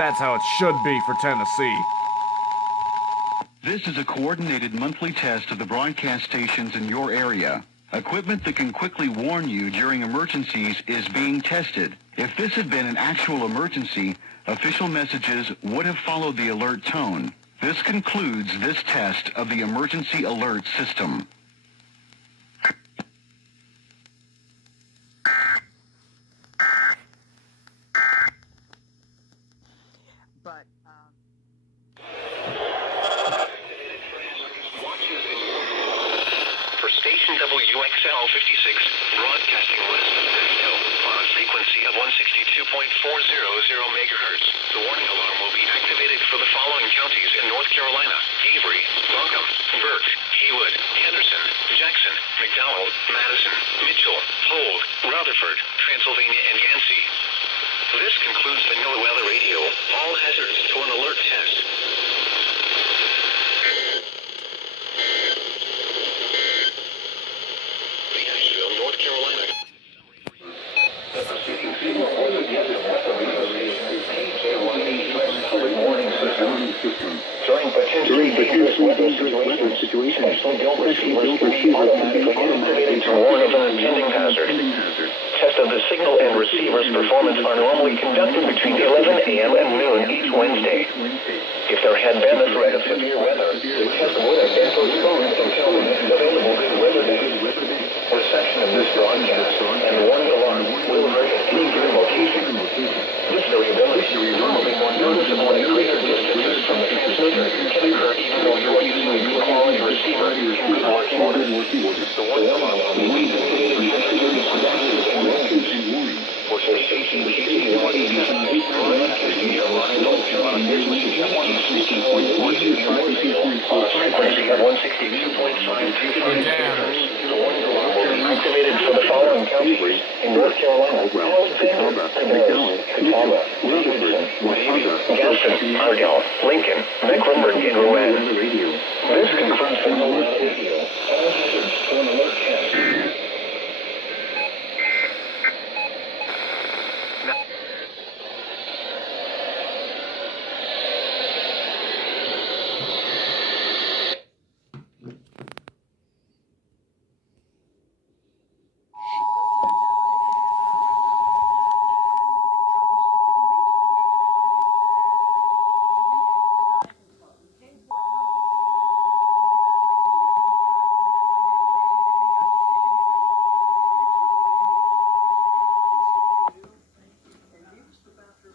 That's how it should be for Tennessee. This is a coordinated monthly test of the broadcast stations in your area. Equipment that can quickly warn you during emergencies is being tested. If this had been an actual emergency, official messages would have followed the alert tone. This concludes this test of the emergency alert system. Station WXL 56, broadcasting west of Cisco on a frequency of 162.400 megahertz. The warning alarm will be activated for the following counties in North Carolina: Avery, Buncombe, Burke, Haywood, Henderson, Jackson, McDowell, Madison, Mitchell, Holt, Rutherford, Transylvania, and Yancey. This concludes the NOAA weather radio. All hazards to an alert test. North Carolina. During potentially dangerous weather situations, especially don't receive automatically to warn of an impending hazard. Test of the signal and receiver's performance are normally conducted between 11 a.m. and noon each Wednesday. If there had been a threat of severe weather, the test would have been postponed until the next available good weather day. Reception of this broadcast and the warning alarm will vary at any given location. This variability, normally more noticeable at greater distances from the transmitter, can occur even though you are using a good quality receiver in good working order. The warning alarm will be activated for stations receiving broadcasting around North Carolina frequency of 162.5 gigahertz. The warning alarm will be activated for the following counties in North Carolina: Alexander, Catawba, Rutherford, Gaston, Argyle, Lincoln, Mecklenburg, and Rowan. This concludes the NOAA radio. All hazards to an alert test.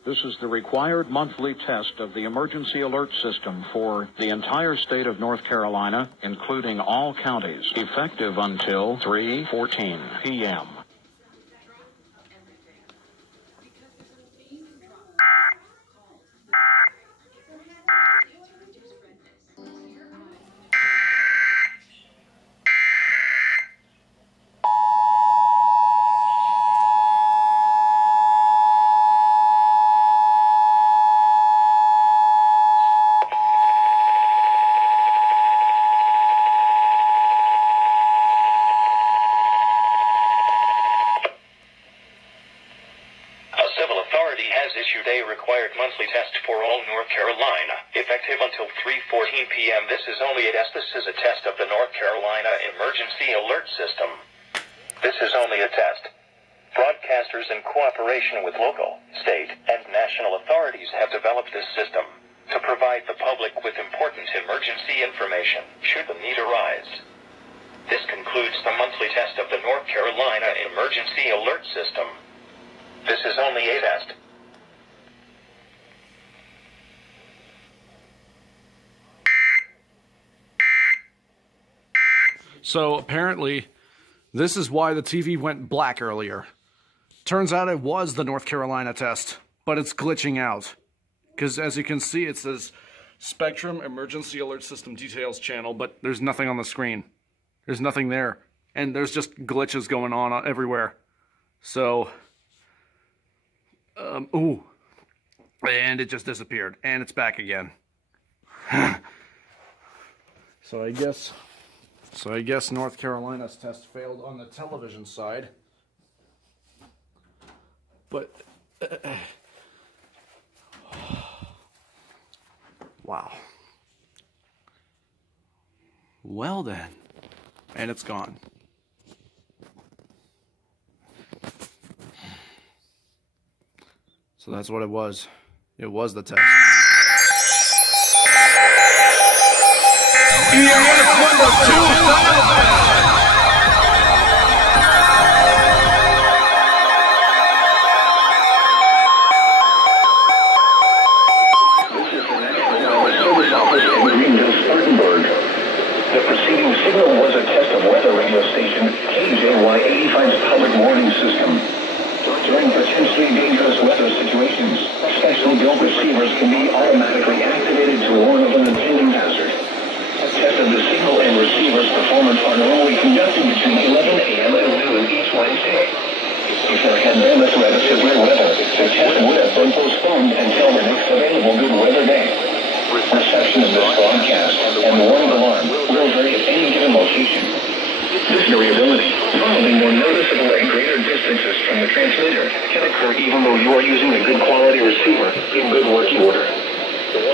This is the required monthly test of the emergency alert system for the entire state of North Carolina, including all counties, effective until 3:14 p.m. Issued a required monthly test for all North Carolina, effective until 3:14 p.m. This is only a test. This is a test of the North Carolina Emergency Alert System. This is only a test. Broadcasters in cooperation with local, state, and national authorities have developed this system to provide the public with important emergency information should the need arise. This concludes the monthly test of the North Carolina Emergency Alert System. This is only a test. So apparently, this is why the TV went black earlier. Turns out it was the North Carolina test, but it's glitching out. Because as you can see, it says Spectrum Emergency Alert System Details channel, but there's nothing on the screen. There's nothing there. And there's just glitches going on everywhere. So, ooh. And it just disappeared. And it's back again. So I guess North Carolina's test failed on the television side. But Wow. Well then. And it's gone. So that's what it was. It was the test. EAS number 2000! The preceding signal was a test of weather radio station KJY85's public warning system. During potentially dangerous weather situations, specially built receivers can be automatically activated to warn of an impending hazard. A test of the signal and receiver's performance are normally conducted between 11 a.m. and noon each Wednesday. If there had been a threat of severe weather, the test would have been postponed until the next available good weather day. Reception of this broadcast and the warning alarm will vary at any given location. This variability, probably more noticeable at greater distances from the transmitter, can occur even though you are using a good quality receiver in good working order.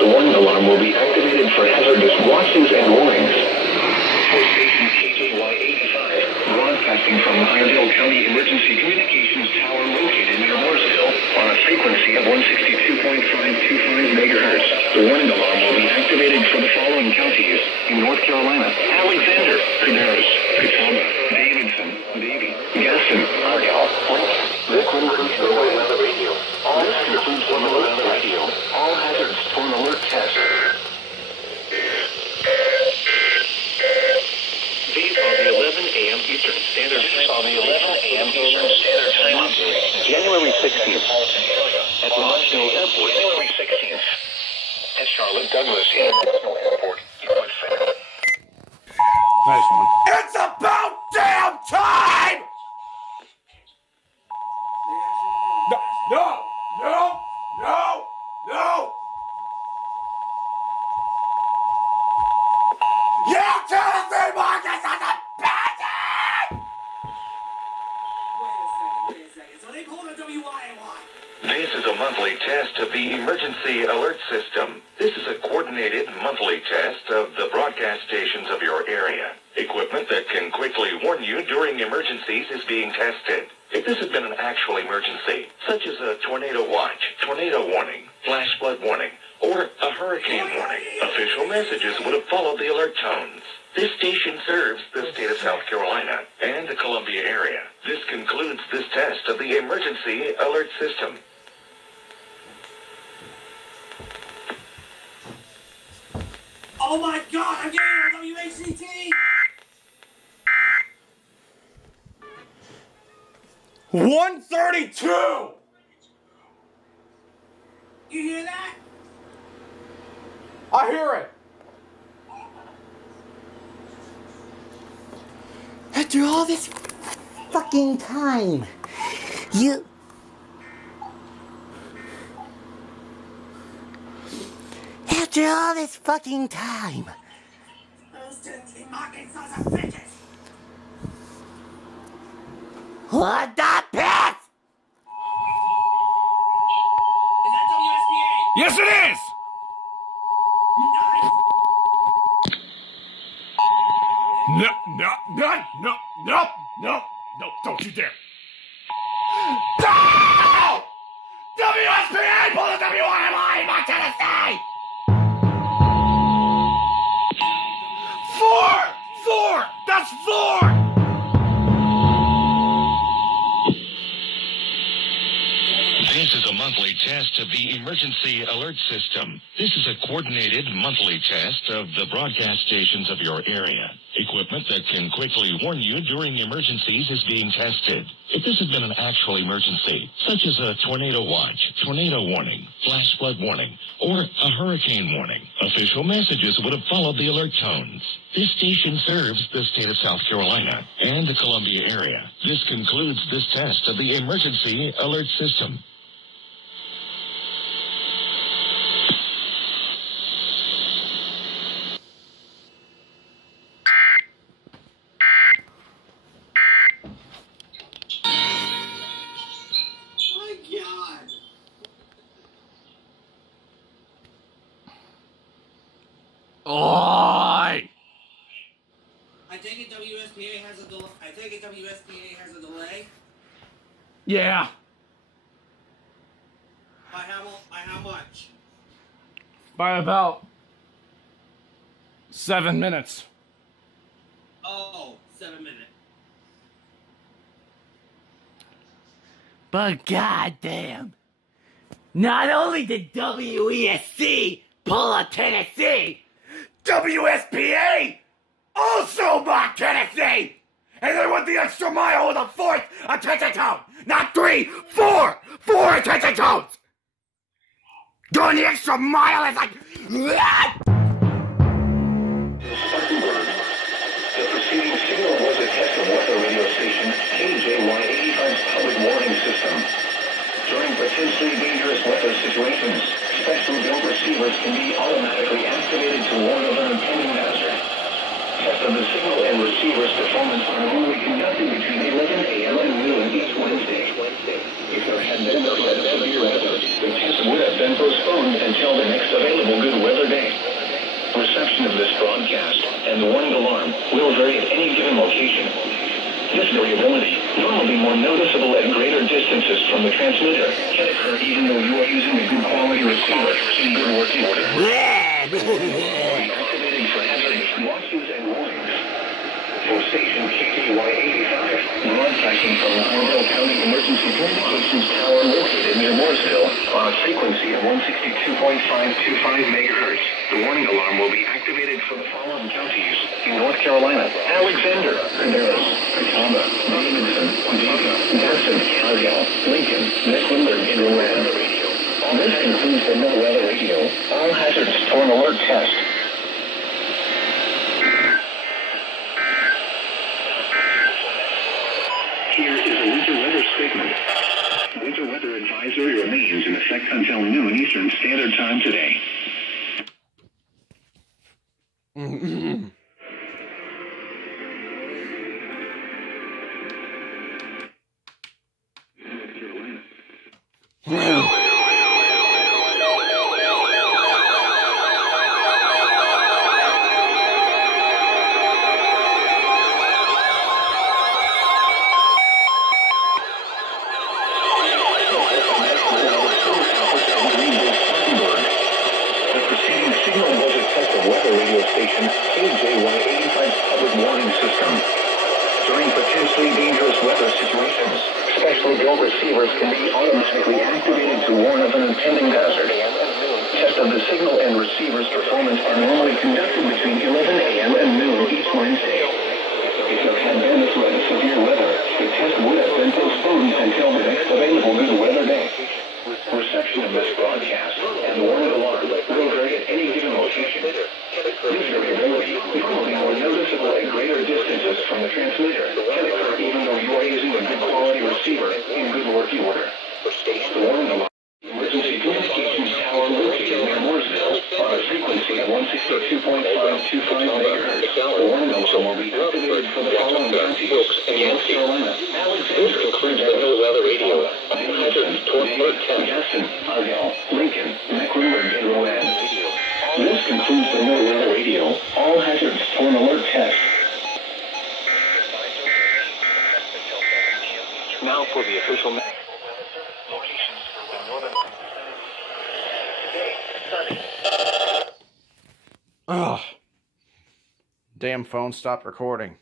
The warning alarm will be activated for hazardous watches and warnings. For station KJY85, broadcasting from Iredell County Emergency Communications Tower located near Mooresville on a frequency of 162.525 megahertz. The warning alarm will be activated for the following counties in North Carolina: Alexander, Cabarrus, Catawba, Davidson, Davie, Gaston, Argyle, Lincoln, Weather Radio. All stations on the weather radio. All hazards for an alert test. These are the 11 a.m. Eastern Standard Time. On the 11 a.m. Eastern Standard Time. January 16th. At Roswell Airport. January 16th. At Charlotte Douglas International Airport. Nice one. It's about damn time! No, no, no, no, no! You tell me Marcus on the bandit! Wait a second. So they call it WINY. This is a monthly test of the emergency alert system. This is a coordinated monthly test of the broadcast stations of your area. Equipment that can quickly warn you during emergencies is being tested. If this had been an actual emergency, such as a tornado watch, tornado warning, flash flood warning, or a hurricane warning, official messages would have followed the alert tones. This station serves the state of South Carolina and the Columbia area. This concludes this test of the emergency alert system. Oh my God, I'm getting on WACT! $132! You hear that? I hear it. After all this fucking time, you... After all this fucking time... Those dirty mocking sons of bitches! What the piss? Is that WSBA? Yes, it is! Nice! No, don't you dare. No! WSPA, pull the WIMI, back Tennessee! 4! That's 4! This is a monthly test of the emergency alert system. This is a coordinated monthly test of the broadcast stations of your area. Equipment that can quickly warn you during emergencies is being tested. If this had been an actual emergency, such as a tornado watch, tornado warning, flash flood warning, or a hurricane warning, official messages would have followed the alert tones. This station serves the state of South Carolina and the Columbia area. This concludes this test of the emergency alert system. My God! Oi! I take it WSPA has a delay. Yeah. By how much? By about 7 minutes. Oh, 7 minutes. But goddamn, not only did WESC pull a Tennessee, WSPA also mocked Tennessee! And they went the extra mile with a fourth attention tone! Not 3, 4! 4 attention tones! Going the extra mile is like... Spartanburg. The preceding signal was a test of weather radio station KJY85's public warning system. During potentially dangerous weather situations, special built receivers can be automatically activated to warn of an impending hazard. Tests of the signal and receiver's performance are normally conducted between 11 a.m. and noon each Wednesday. If there had been no threat of severe weather, the test would have been postponed until the next available good weather day. Reception of this broadcast and the warning alarm will vary at any given location. This variability, normally more noticeable at greater distances from the transmitter, can occur even though you are using a good quality receiver in good working order. Activating for hazardous watches and warnings. For station KKY85, broadcasting from the Orville County Emergency Communications Tower located near Mooresville on a frequency of 162.525 megahertz. The warning alarm will be activated for the following counties in North Carolina: Alexander, Cabarrus, Catawba, Davidson, Davie, Jackson, Argyle, Lincoln, Mecklenburg, and Rowan. This concludes the NOAA Weather Radio All Hazards Torn Alert Test. Here is a winter weather statement. Winter weather advisory remains in effect until noon Eastern Standard Time today. Now for the official Ugh. Damn phone stopped recording.